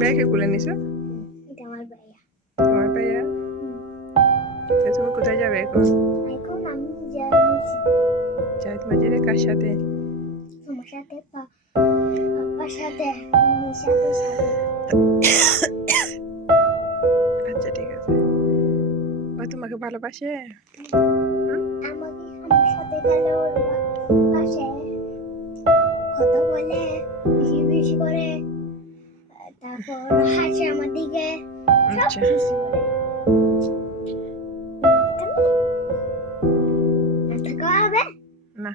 ব্যাগে খুলে নিছো? এটা আমার ভাইয়া। তোমার ভাইয়া? তো তুমি কোথায় যাবে এখন? এখন আমি যাচ্ছি জাহিদ মসজিদে কার সাথে? তোমার সাথে, পাপার সাথে, নিশাতের সাথে। আচ্ছা ঠিক আছে। ও তোমাকে ভালোবাসে? আমাকে আমার সাথে গেলে ওর পাশে কথা বলে, বেশি বেশি করে, তারপর হাসে আমার দিকে, সব আচ্ছা কিছু করে। দেখা হবে না,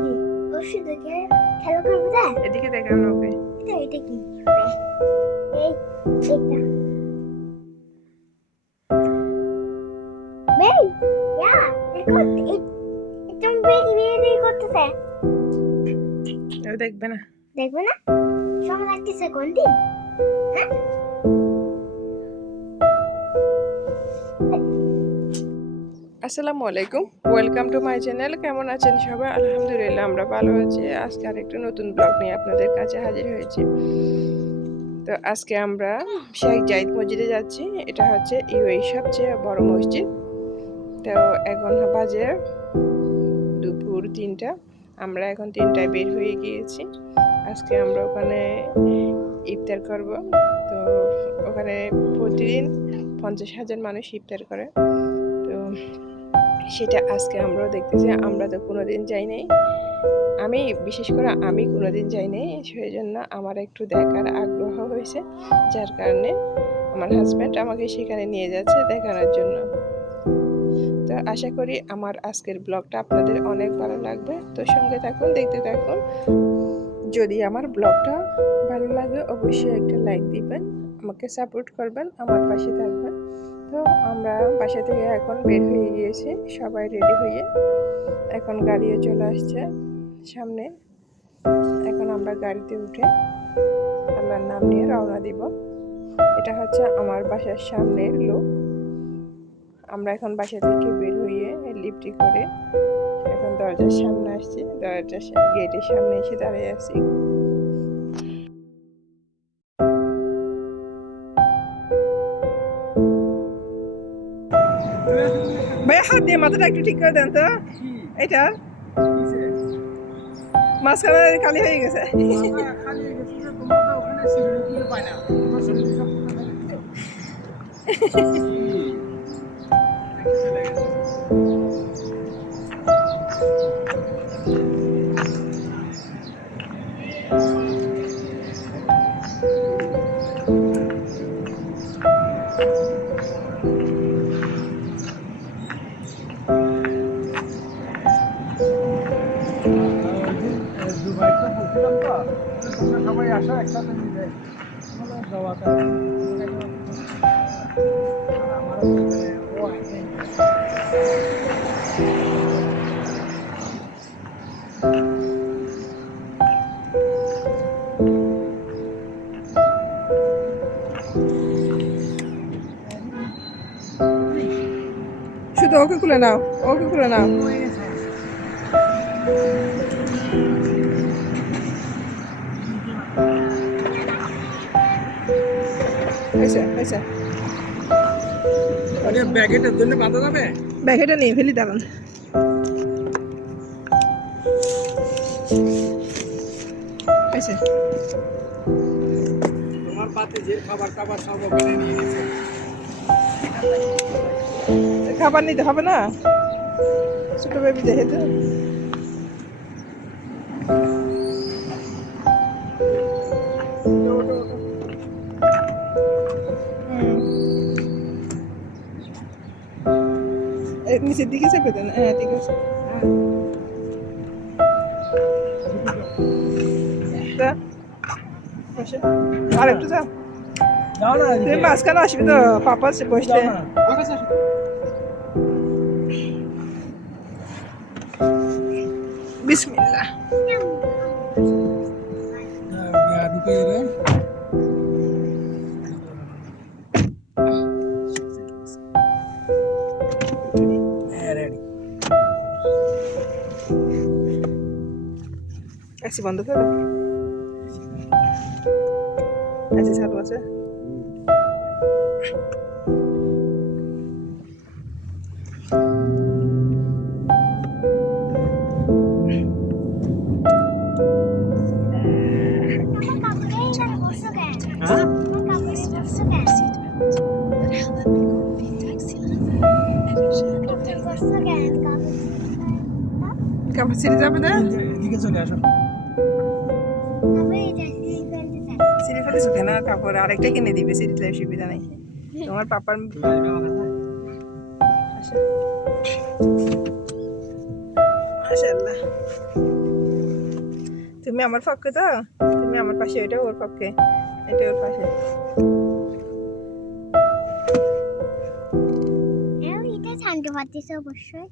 কি অবশ্যই দেখে খেলা করবো। তাই এদিকে দেখাও না ওকে। এটা কি এই এটা বেই ইয়া দেখো এটা বেই বেই করতেছে। ও দেখবে না। দেখবে না সময় লাগতেছে কোন দিন? হ্যাঁ আসসালামু আলাইকুম, ওয়েলকাম টু মাই চ্যানেল। কেমন আছেন সবাই? আলহামদুলিল্লাহ আমরা ভালো আছি। আজকে আরেকটা নতুন ব্লগ নিয়ে আপনাদের কাছে হাজির হয়েছি। তো আজকে আমরা শেখ জাহিদ মসজিদে যাচ্ছি। এটা হচ্ছে ইউএই সবচেয়ে বড় মসজিদ। তো এখন বাজে দুপুর 3টা। আমরা এখন 3টায় বের হয়ে গিয়েছি। আজকে আমরা ওখানে ইফতার করব। তো ওখানে প্রতিদিন 50,000 মানুষ ইফতার করে। তো সেটা আজকে আমরাও দেখতেছি। আমরা তো কোনোদিন যাই নাই, আমি বিশেষ করে আমি কোনোদিন যাই নাই, সেই জন্য আমার একটু দেখার আগ্রহ হয়েছে, যার কারণে আমার হাজব্যান্ড আমাকে সেখানে নিয়ে যাচ্ছে দেখানোর জন্য। তো আশা করি আমার আজকের ব্লগটা আপনাদের অনেক ভালো লাগবে। তো সঙ্গে থাকুন, দেখতে থাকুন। যদি আমার ব্লগটা ভালো লাগে অবশ্যই একটা লাইক দিবেন, আমাকে সাপোর্ট করবেন, আমার পাশে থাকবেন। তো আমরা বাসা থেকে এখন বের হয়ে গিয়েছি, সবাই রেডি হয়ে এখন গাড়িও চলে আসছে সামনে। এখন আমরা গাড়িতে উঠে আল্লাহর নাম নিয়ে রওনা দিব। এটা হচ্ছে আমার বাসার সামনের লোক। আমরা এখন বাসা থেকে বের হয়ে লিফটে করে এখন দরজার সামনে আসছি, দরজার গেটের সামনে এসে দাঁড়িয়ে আছি। ভাইয়া হাত দিয়ে মাথাটা একটু ঠিক করে দেন তো। এটা মাঝখানে খালি হয়ে গেছে। সবাই আসা একসাথে মিলে দাওয়াতে শুধু ওকে খুলে নাও, ওকে খুলে নাও। হয়েছে হয়েছে। ব্যাগেটের জন্য বাঁধা যাবে। ব্যাগটা নিয়ে ফেলি, দাঁড়ান। হয়েছে। তোমার পাতে যে খাবার টাবার সব ওখানে নিয়ে গেছে। খাবার নিতে হবে না, ছোট বেবি যেহেতু। নিচের দিকে চেপে দেন। হ্যাঁ ঠিক আছে। আর একটু যাও, তুমি মাঝখানে আসবি তো, পাপা বসলে। বিসমিল্লাহ। এসি বন্ধ করে এসি চালু আছে আমার কাপড়ে এখানে বসো কেন? হ্যাঁ আমার কাপড়ে বসো কেন? কাপড়ে বসো কেন? কাপড় ছিঁড়ে যাবে না এদিকে চলে আসো কাপড়ে যাচ্ছি ফেলতে চাই। ছিঁড়ে ফেলেছো কেন কাপড় আরেকটা কিনে দিবে ছিঁড়ে সুবিধা নাই তোমার পাপার তুমি আসবে আমার কাছে আচ্ছা মাশাআল্লাহ তুমি আমার পক্ষে তো তুমি আমার পাশে এটা ওর পক্ষে এটা ওর পাশে এটা ঠান্ডা পাচ্ছিস অবশ্যই।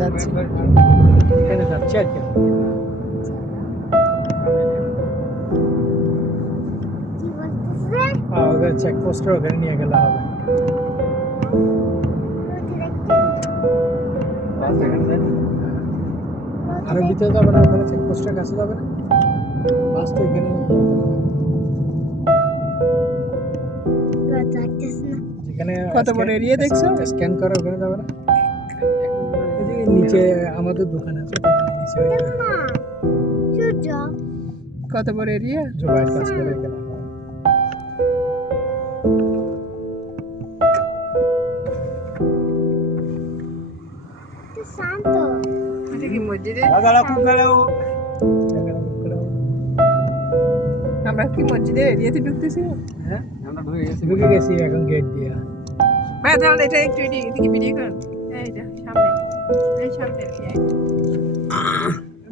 যাচ্ছি। এখানে যাচ্ছি আর কি। কি বলতেছে ওদের চেকপোস্টের ওখানে নিয়ে গেলে হবে। আরো ভিতরে যাবে না, ওখানে চেকপোস্টের কাছে যাবে না, বাস তো এখানে যেখানে কত বড় এরিয়া দেখছো? স্ক্যান করে ওখানে যাবে না। এই যে নিচে আমাদের দোকান আছে, ওখানে নিচে ওই যে সূর্য কত বড় এরিয়া? জোগাড় কাজ করে এখানে। তো শান্ত এটা কি মসজিদে? লাগালা খুব গেলেও আমরা কি মসজিদের এরিয়াতে ঢুকতেছি? হ্যাঁ, আমরা ঢুকে গেছি এখন গেট দিয়ে। ভাই তাহলে এটা একটু এদিকে ভিডিও কর। এইটা সামনে, এই সামনে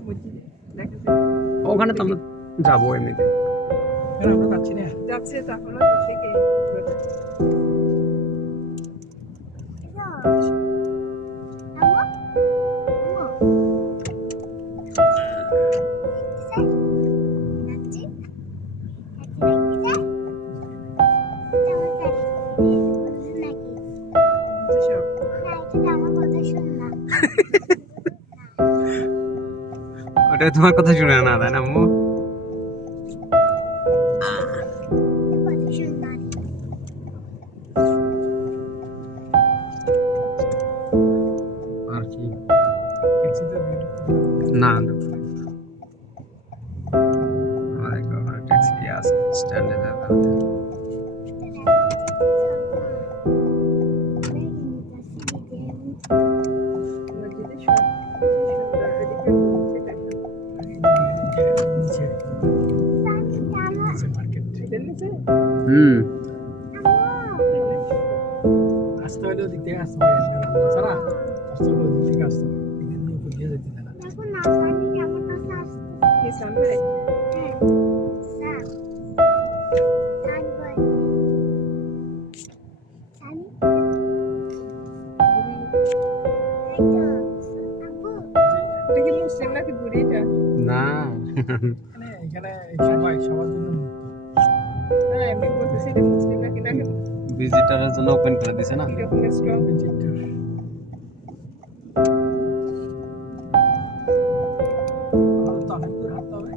মসজিদে দেখা যায়। ওখানে তো আমরা যাবো এমনিতে। কেন আমরা পাচ্ছি না? যাচ্ছে তখন থেকে ওটা তোমার কথা শুনে না, তাই না আম্মু? আর কি না, আমাদের ওখানে ট্যাক্সি আছে, স্ট্যান্ডে যাবে। মসজিদে সব সুন্দর এদিকে নিচে মার্কেট এটার নিচে হুম, আসতে হলে ওদিক থেকে আসতে হবে, সারা আসতে হলে ওদিক থেকে আসতে হবে, এখান দিয়ে উপর দিয়ে যেতে দেয় না। কি সামনে এটা কি মুসলিম নাকি ঘুরে এটা? না এখানে সবাই সবার জন্য মুক্ত। হ্যাঁ আমি বলতেছি এটা মুসলিম নাকি নাকি ভিজিটারের জন্য ওপেন করে দিছে না। এরকম স্ট্রং তো অনেক দূর হাঁটতে হবে।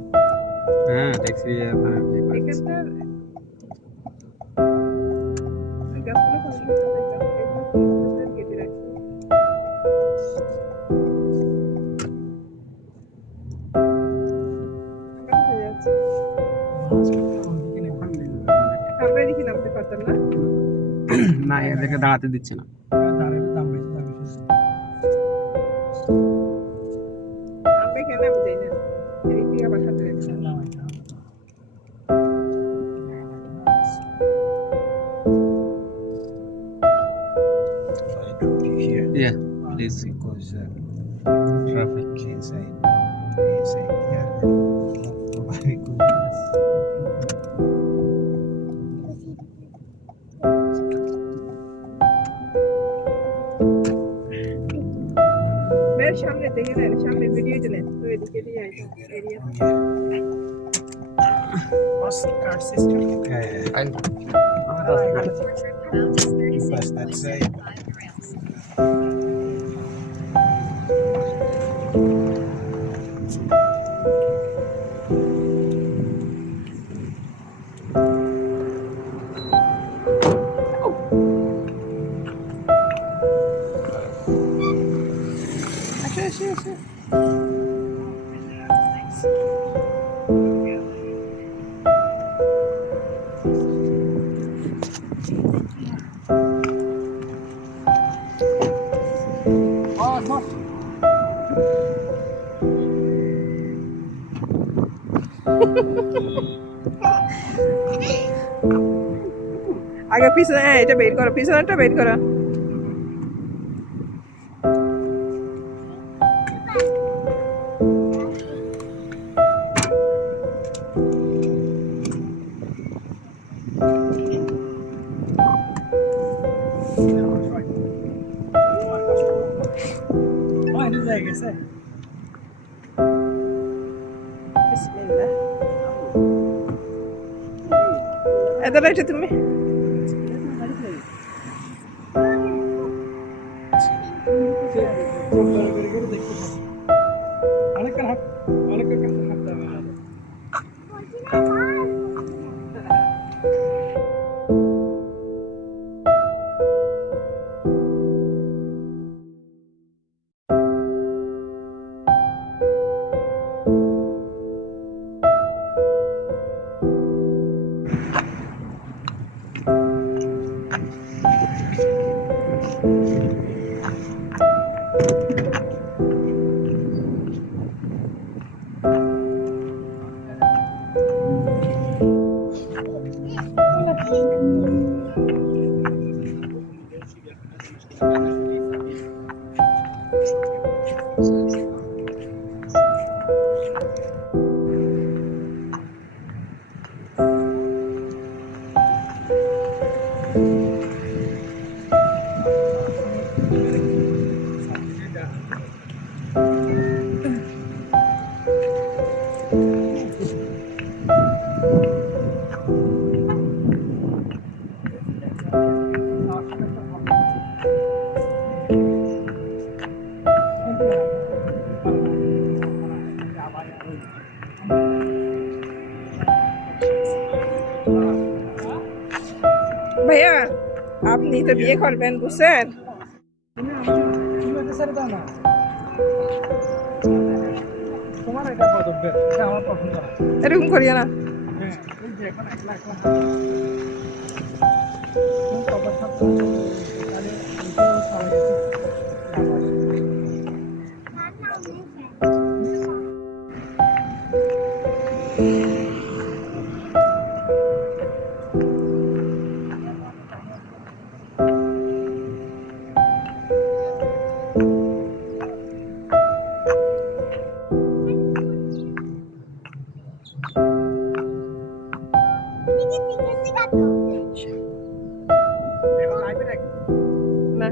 হ্যাঁ, ট্যাক্সি ওখানে ইয়ে করে দিছে। এখানকার গাছগুলো কত সুন্দর কেটে রাখছে। আমরা কোথায় যাচ্ছি? ওদিকে নেই। আমরা এদিকে নামতে পারতাম না। না, এদেরকে দাঁড়াতে দিচ্ছে না। দাঁড়ালে দাম বেশি যাবে। আমরা এখানে নামতে যাই না, এদিক থেকে আবার সাথে যাচ্ছি। Yeah, please. Because traffic inside yeah. Very good. মেয়ের সামনে দেখে নেন, সামনে ভিডিওতে নেন, তো এদিকে দিয়ে area card system And plus that side. আসে আসে আসে আগে পিছনে, হ্যাঁ এটা বের করো, পিছনেরটা বের করো। পানি যায় গেছে বিসমিল্লাহ এদার এটা তুমি অনেকক্ষণ হাত অনেকক্ষণ হাঁটতে হবে ভাইয়া আপনি তো বিয়ে করবেন বুঝছেন তুমি এটা ছেড়ে দাও না তোমার এটা পছন্দ এটা আমার পছন্দ না এরকম করিও না হ্যাঁ এই যে এখন একলা একলা তুমি কবার থাকতো তাহলে এটা সবাই এখন আইবে নাকি না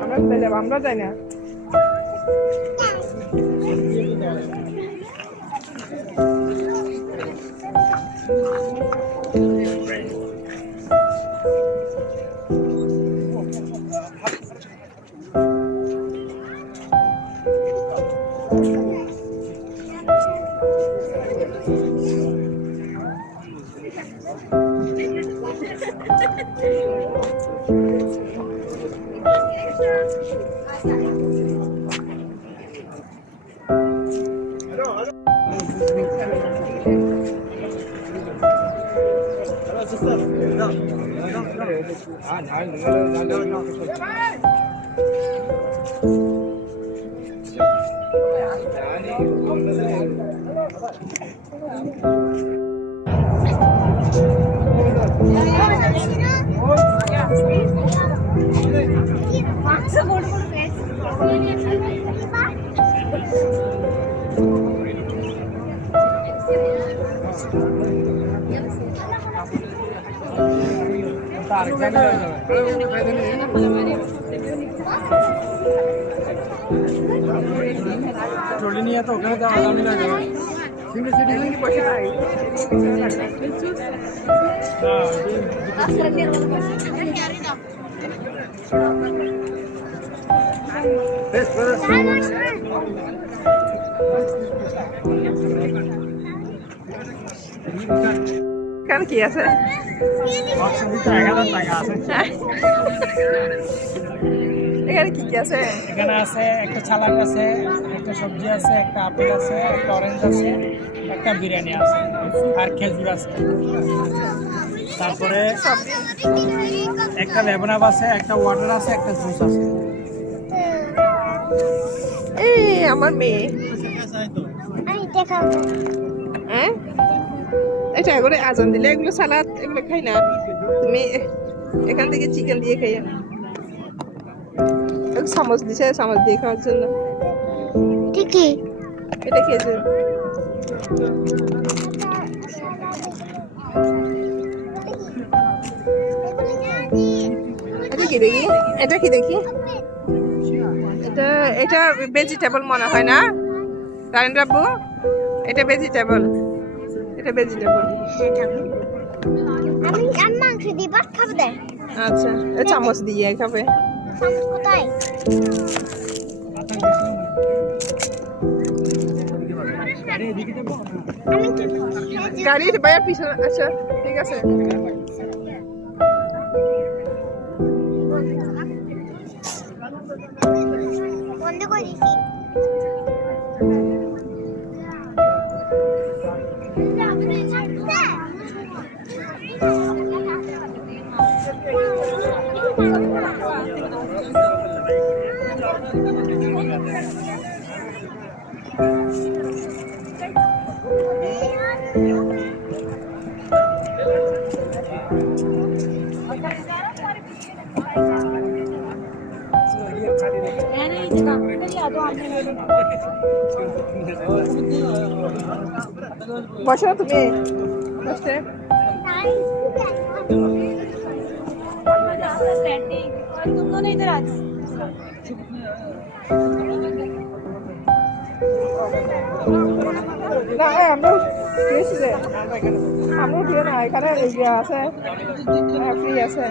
আমরা চলে যাব আমরা যাই না ট্রলি নিয়ে তো ওখানে যাওয়া দামি লাগে সিঙ্গেল সিটি কি বসে নাই কার কি আছে এখানে কি কি আছে এখানে আছে একটা ছালাক আছে একটা সবজি আছে একটা আপেল আছে একটা অরেঞ্জ আছে একটা বিরিয়ানি আছে আর খেজুর আছে তারপরে একটা লেমন আপ আছে একটা ওয়াটার আছে একটা জুস আছে এই আমার মেয়ে হ্যাঁ এটা করে আজান দিলে এগুলো সালাদ এগুলো খাই না তুমি এখান থেকে চিকেন দিয়ে খাইয়া চামচ দিছে চামচ দিয়ে খাওয়ার জন্য ঠিকই এটা খেজুর। এটা কি দেখি? এটা কি দেখি? এটা এটা ভেজিটেবল মনে হয় না রায়ন রাব্বু? এটা ভেজিটেবল, এটা ভেজিটেবল। আমি মাংস দিয়ে ভাত খাবো দে। আচ্ছা, এ চামচ দিয়ে খাবে। চামচ কোথায়? আমি কি গাড়ির বাইরে পিছনে। আচ্ছা ঠিক আছে। বন্ধ করে দিছি। বসো তুমি বসতে। तुम दोनों इधर आ जाओ। না আমরা দিয়েছি যে আমরা দিয়ে না এখানে ইয়ে আছে, ফ্রি আছে।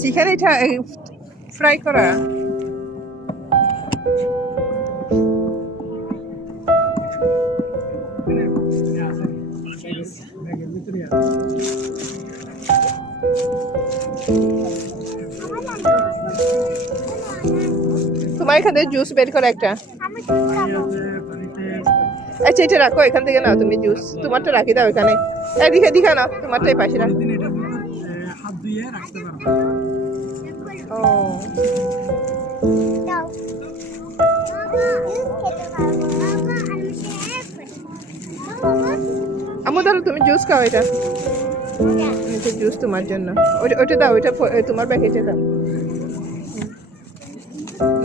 চিকেন এটা ফ্রাই করা। তোমার এখানে জুস বের করে একটা। আচ্ছা এটা রাখো, এখান থেকে নাও তুমি জুস। তোমারটা রাখি দাও এখানে। এদিকে দিখা নাও, তোমারটা এই পাশে রাখো। হাত ধুয়ে রাখতে পারবো। ও আমু ধরো তুমি জুস খাও এটা। এটা জুস তোমার জন্য। ওটা দাও, ওটা তোমার প্যাকেটে দাও।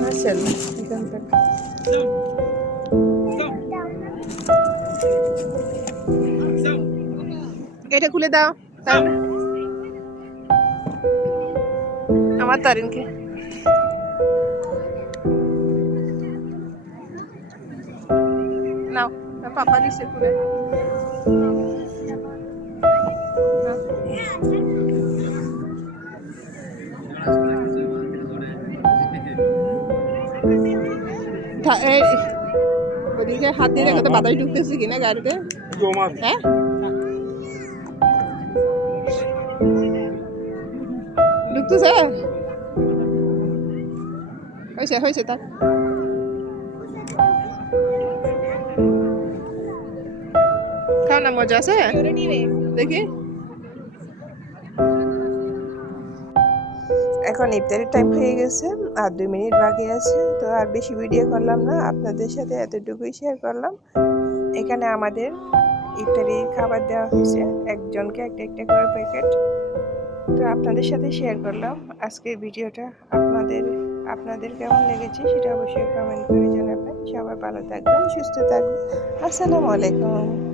মাশাআল্লাহ এখান থেকে এটা খুলে দাও আমার তারিনকে। নাও পাপা দিছে খুলে। ওদিকে হাত দিয়ে দেখো তো বাতাস ঢুকতেছে কিনা গাড়িতে। হ্যাঁ ঢুকতেছে, হয়েছে হয়েছে তার। খাও না, মজা আছে দেখি। এখন ইফতারের টাইম হয়ে গেছে, আর 2 মিনিট বাকি আছে। তো আর বেশি ভিডিও করলাম না, আপনাদের সাথে এতটুকুই শেয়ার করলাম। এখানে আমাদের ইফতারির খাবার দেওয়া হয়েছে, একজনকে একটা একটা করে প্যাকেট। তো আপনাদের সাথে শেয়ার করলাম আজকের ভিডিওটা। আপনাদের কেমন লেগেছে সেটা অবশ্যই কমেন্ট করে জানাবেন। সবাই ভালো থাকবেন, সুস্থ থাকবেন। আসসালামু আলাইকুম।